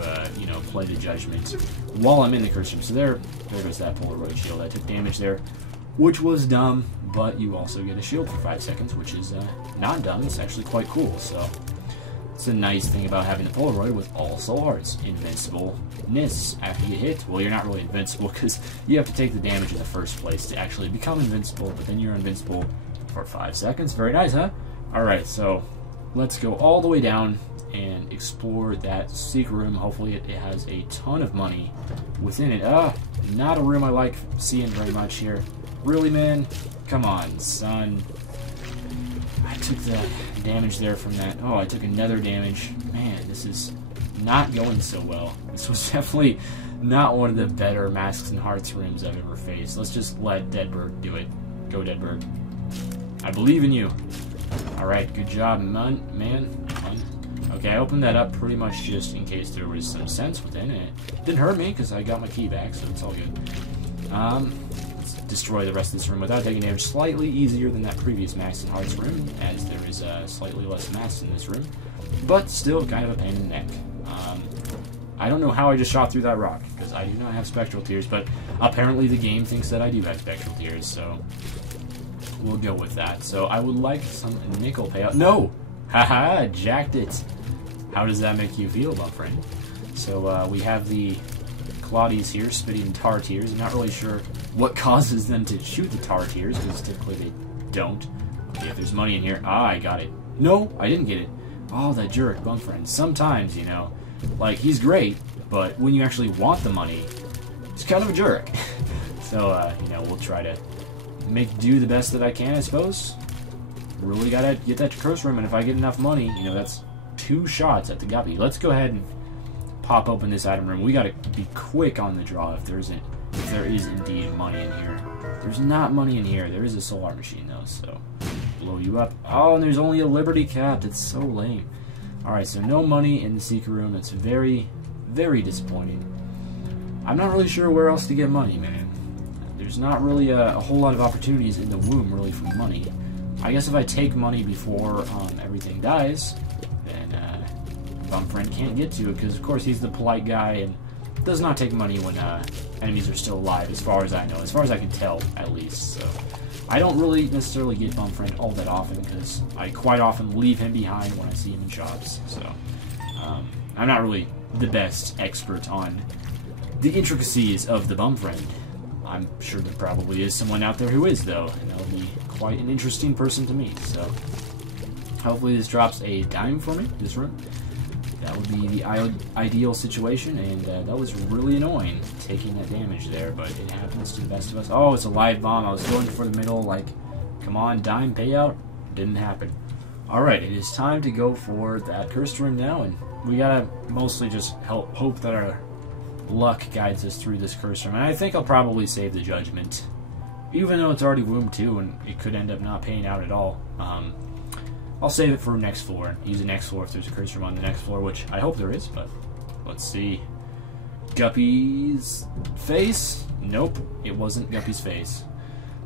play the Judgment while I'm in the curse room. So there goes that Polaroid shield. I took damage there, which was dumb, but you also get a shield for 5 seconds, which is not dumb. It's actually quite cool. So It's a nice thing about having the Polaroid with all soul hearts. Invincibleness after you get hit. Well, you're not really invincible because you have to take the damage in the first place to actually become invincible, but then you're invincible for 5 seconds. Very nice, huh? Alright, so let's go all the way down and explore that secret room. Hopefully it has a ton of money within it. Not a room I like seeing very much here. Really, man? Come on, son. I took the damage there from that. Oh, I took another damage. Man, this is not going so well. This was definitely not one of the better Masks and Hearts rooms I've ever faced. Let's just let Deadbird do it. Go, Deadbird. I believe in you. Alright, good job, man. Okay, I opened that up pretty much just in case there was some sense within it. Didn't hurt me because I got my key back, so it's all good. Let's destroy the rest of this room without taking damage. Slightly easier than that previous Masks and Hearts room, as there is slightly less masks in this room. But still kind of a pain in the neck. I don't know how I just shot through that rock, because I do not have Spectral Tears, but apparently the game thinks that I do have Spectral Tears, so we'll go with that. So I would like some nickel payout. No! Haha, jacked it. How does that make you feel, my friend? So we have the Claudies here spitting tar tears. I'm not really sure what causes them to shoot the tar tears, because typically they don't. Okay, if there's money in here. I got it. No, I didn't get it. Oh, that jerk, bum friend. Sometimes, you know, like, he's great, but when you actually want the money, he's kind of a jerk. So, you know, we'll try to do the best that I can, I suppose. Really gotta get that curse room, and if I get enough money, you know, that's 2 shots at the Guppy. Let's go ahead and pop open this item room. We gotta be quick on the draw if there is indeed money in here. There's not money in here. There is a soul art machine though, so blow you up. Oh, and there's only a Liberty cap. It's so lame. Alright, so no money in the secret room. It's very, very disappointing. I'm not really sure where else to get money, man. There's not really a whole lot of opportunities in the womb, really, for money. I guess if I take money before everything dies, then Bum Friend can't get to it, because of course he's the polite guy and does not take money when enemies are still alive, as far as I know, as far as I can tell, at least. So I don't really necessarily get Bum Friend all that often, because I quite often leave him behind when I see him in shops. So I'm not really the best expert on the intricacies of the Bum Friend. I'm sure there probably is someone out there who is, though, and that'll be quite an interesting person to meet. So hopefully this drops a dime for me, this room. That would be the ideal situation, and that was really annoying, taking that damage there, but it happens to the best of us. Oh, it's a live bomb. I was going for the middle, like, come on, dime payout. Didn't happen. Alright, it is time to go for that cursed room now, and we gotta mostly just hope that our luck guides us through this curse room. And I think I'll probably save the judgment, even though it's already womb 2 and it could end up not paying out at all. I'll save it for next floor. Use the next floor if there's a curse room on the next floor, which I hope there is, but let's see. Guppy's face? Nope, it wasn't Guppy's face.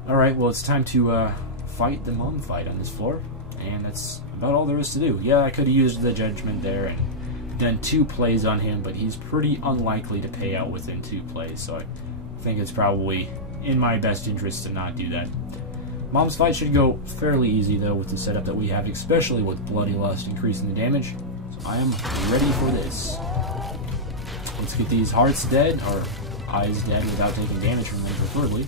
Alright, well, it's time to fight the mom fight on this floor, and that's about all there is to do. Yeah, I could have used the judgment there and done 2 plays on him, but he's pretty unlikely to pay out within 2 plays, so I think it's probably in my best interest to not do that. Mom's fight should go fairly easy, though, with the setup that we have, especially with Bloody Lust increasing the damage. So I am ready for this. Let's get these hearts dead, or eyes dead, without taking damage from them, preferably.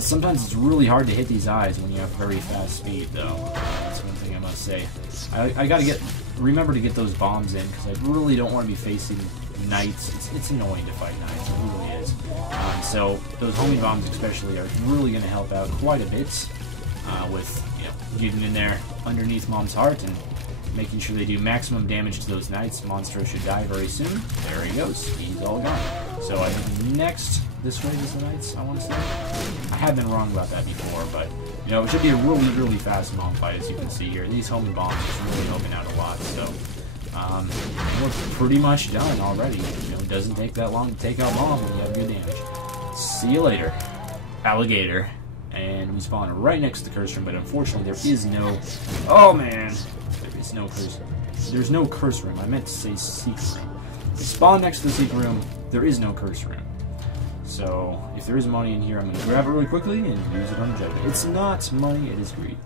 Sometimes it's really hard to hit these eyes when you have very fast speed, though. That's one thing I must say. I gotta remember to get those bombs in, because I really don't want to be facing knights. It's annoying to fight knights, it really is. So those homing bombs especially are really going to help out quite a bit with, you know, getting in there underneath Mom's heart and making sure they do maximum damage to those knights. Monstro should die very soon. There he goes. He's all gone. So I think next this way is the knights, I want to say. I have been wrong about that before, but you know, it should be a really, really fast Mom fight, as you can see here. These homing bombs are really helping out a lot. So we're pretty much done already. You know, it doesn't take that long to take out Mom when you have good damage. See you later, alligator. And we spawn right next to the curse room, but unfortunately there is no... Oh man! There is no curse. There's no curse room. I meant to say secret room. We spawn next to the secret room. There is no curse room. So if there is money in here, I'm going to grab it really quickly and use it on the judgment. It's not money, it is greed.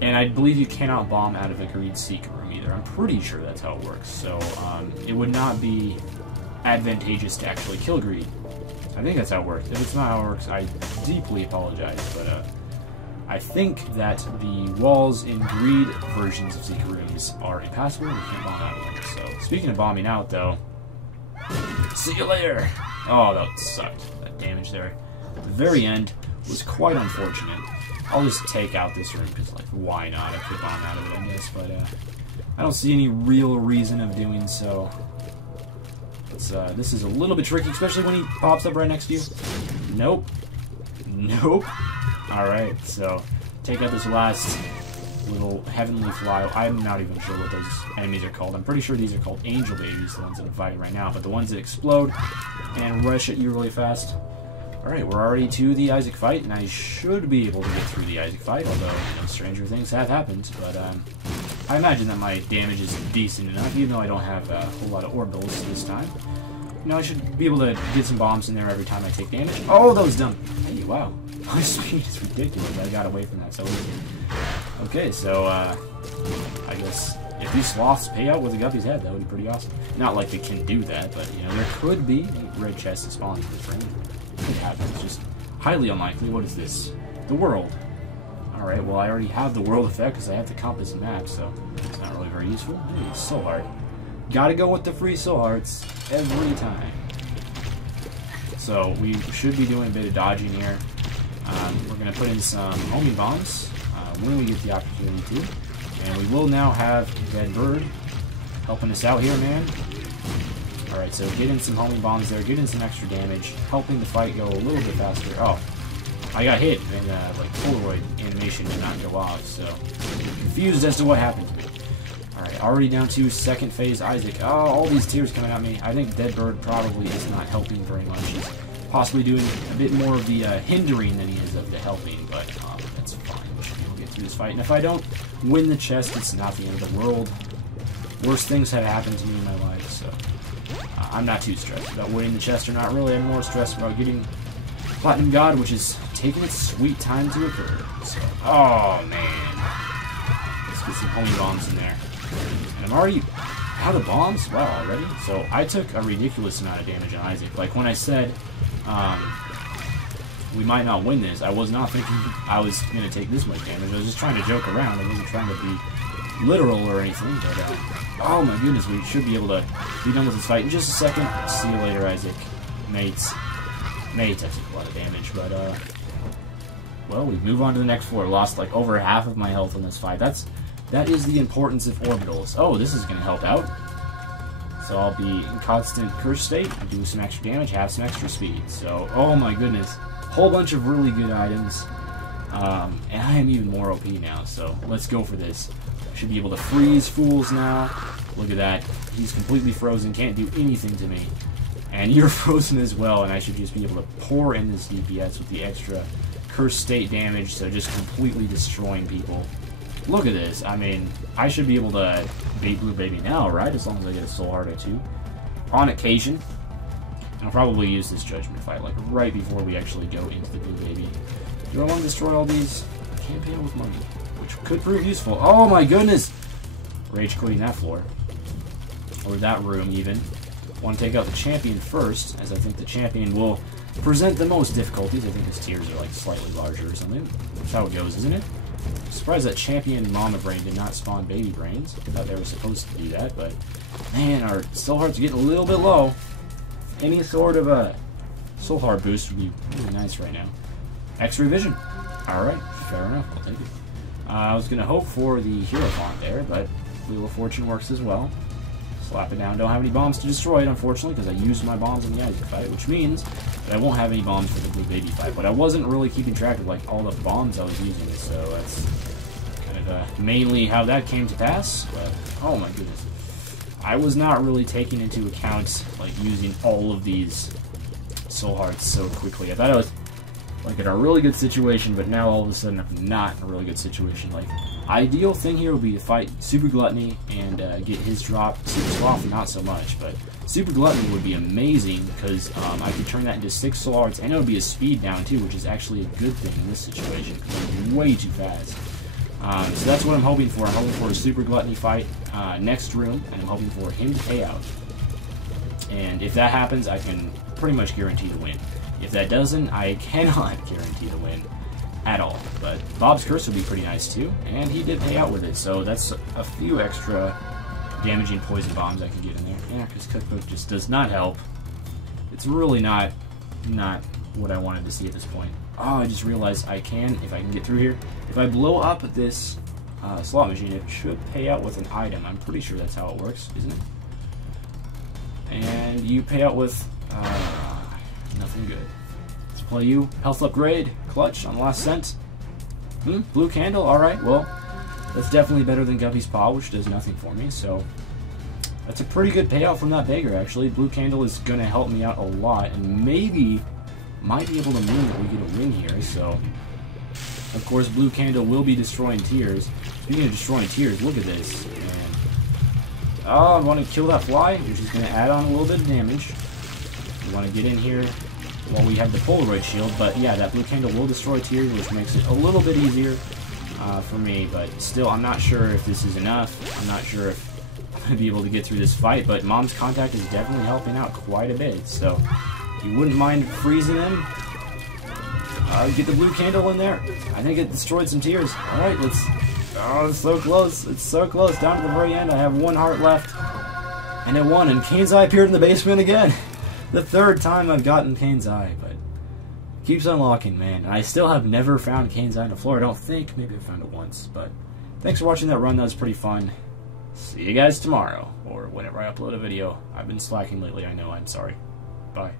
And I believe you cannot bomb out of a greed secret room either. I'm pretty sure that's how it works. So it would not be advantageous to actually kill greed. I think that's how it works. If it's not how it works, I deeply apologize. But I think that the walls in greed versions of secret rooms are impassable and you can't bomb out of them. So speaking of bombing out, though, see you later. Oh, that sucked. That damage there at the very end was quite unfortunate. I'll just take out this room because, like, why not? I could bomb out of it, I guess, but I don't see any real reason of doing so. This is a little bit tricky, especially when he pops up right next to you. Nope. Nope. Alright, so take out this last little heavenly fly. I'm not even sure what those enemies are called. I'm pretty sure these are called angel babies, the ones that I'm fighting right now, but the ones that explode and rush at you really fast. Alright, we're already to the Isaac fight, and I should be able to get through the Isaac fight, although, you know, stranger things have happened, but I imagine that my damage is decent enough, even though I don't have a whole lot of orbitals this time. You know, I should be able to get some bombs in there every time I take damage. Oh, that was dumb. Hey, wow. My speed is ridiculous. I got away from that so easily. Okay, so, I guess if these sloths pay out with a Guppy's head, that would be pretty awesome. Not like they can do that, but, you know, there could be a red chest that spawns in this ring. It happens. It's just highly unlikely. What is this? The world. Alright, well, I already have the world effect because I have the compass and map, so it's not really very useful. Hey, it's soul heart. Gotta go with the free soul hearts every time. So we should be doing a bit of dodging here. We're going to put in some homing bombs when we get the opportunity to. And we will now have Dead Bird helping us out here, man. Alright, so get in some homing bombs there, get in some extra damage, helping the fight go a little bit faster. Oh, I got hit, and like Polaroid animation did not go off, so confused as to what happened to me. Alright, already down to second phase Isaac. Oh, all these tears coming at me. I think Dead Bird probably is not helping very much. He's possibly doing a bit more of the hindering than he is of the helping, but that's fine. We should be able to get through this fight. And if I don't win the chest, it's not the end of the world. Worse things have happened to me in my life, so I'm not too stressed about winning the chest or not really. I'm more stressed about getting Platinum God, which is taking its sweet time to occur. So, oh man. Let's get some homing bombs in there. And I'm already out of bombs? Wow, already? So I took a ridiculous amount of damage on Isaac. Like when I said we might not win this, I was not thinking I was going to take this much damage. I was just trying to joke around. I wasn't trying to be literal or anything, but oh my goodness, we should be able to be done with this fight in just a second. See you later, Isaac. Mates. Mates, I took a lot of damage, but well, we move on to the next floor. Lost like over half of my health in this fight. That is the importance of orbitals. Oh, this is going to help out. So I'll be in constant curse state, do some extra damage, have some extra speed. So, oh my goodness, whole bunch of really good items. And I am even more OP now, so let's go for this. Should be able to freeze fools now. Look at that. He's completely frozen, can't do anything to me. And you're frozen as well, and I should just be able to pour in this DPS with the extra curse state damage, so just completely destroying people. Look at this. I mean, I should be able to beat Blue Baby now, right? As long as I get a Soul Heart or two. On occasion. I'll probably use this Judgment fight, like, right before we actually go into the Blue Baby. Do I want to destroy all these? I can't pay with money, which could prove useful. Oh my goodness! Rage quitting that floor. Or that room, even. Want to take out the champion first, as I think the champion will present the most difficulties. I think his tiers are, like, slightly larger or something. That's how it goes, isn't it? I'm surprised that champion Mama Brain did not spawn baby brains. I thought they were supposed to do that, but man, our soul hearts are getting a little bit low. Any sort of a soul heart boost would be really nice right now. X-ray vision. Alright, fair enough. I'll take it. I was going to hope for the hero font there, but Wheel of Fortune works as well. Slap it down. Don't have any bombs to destroy it, unfortunately, because I used my bombs in the Isaac fight, which means that I won't have any bombs for the Blue Baby fight. But I wasn't really keeping track of like all the bombs I was using, so that's kind of mainly how that came to pass. But oh my goodness, I was not really taking into account like using all of these soul hearts so quickly. I thought I was like in a really good situation, but now all of a sudden I'm not in a really good situation. Like, ideal thing here would be to fight Super Gluttony and get his drop. Super Sloth, not so much, but Super Gluttony would be amazing because I could turn that into 6 soul hearts, and it would be a speed down too, which is actually a good thing in this situation because I'm way too fast. So that's what I'm hoping for. I'm hoping for a super gluttony fight next room, and I'm hoping for him to pay out. And if that happens, I can pretty much guarantee the win. If that doesn't, I cannot guarantee the win at all. But Bob's Curse would be pretty nice too, and he did pay out with it, so that's a few extra damaging poison bombs I could get in there. Yeah, because Cookbook just does not help. It's really not what I wanted to see at this point. Oh, I just realized I can, if I can get through here, if I blow up this slot machine, it should pay out with an item. I'm pretty sure that's how it works, isn't it? And you pay out with nothing good. Let's play you. Health upgrade. Clutch on last cent. Blue candle. Alright, well, that's definitely better than Guppy's Paw, which does nothing for me, so that's a pretty good payout from that beggar, actually. Blue candle is going to help me out a lot, and maybe might be able to mean that we get a win here, so of course blue candle will be destroying tears. Speaking of destroying tears, look at this. I want to kill that fly, which is going to add on a little bit of damage. We want to get in here while we have the Polaroid shield, but yeah, that blue candle will destroy tears, which makes it a little bit easier for me, but still, I'm not sure if this is enough. I'm not sure if I'm going to be able to get through this fight, but Mom's Contact is definitely helping out quite a bit, so you wouldn't mind freezing him. Get the blue candle in there. I think it destroyed some tears. Alright, let's... Oh, it's so close. It's so close. Down to the very end. I have one heart left. And it won. And Kane's Eye appeared in the basement again. The third time I've gotten Kane's Eye. But keeps unlocking, man. And I still have never found Kane's Eye on the floor. I don't think. Maybe I found it once. But thanks for watching that run. That was pretty fun. See you guys tomorrow. Or whenever I upload a video. I've been slacking lately. I know. I'm sorry. Bye.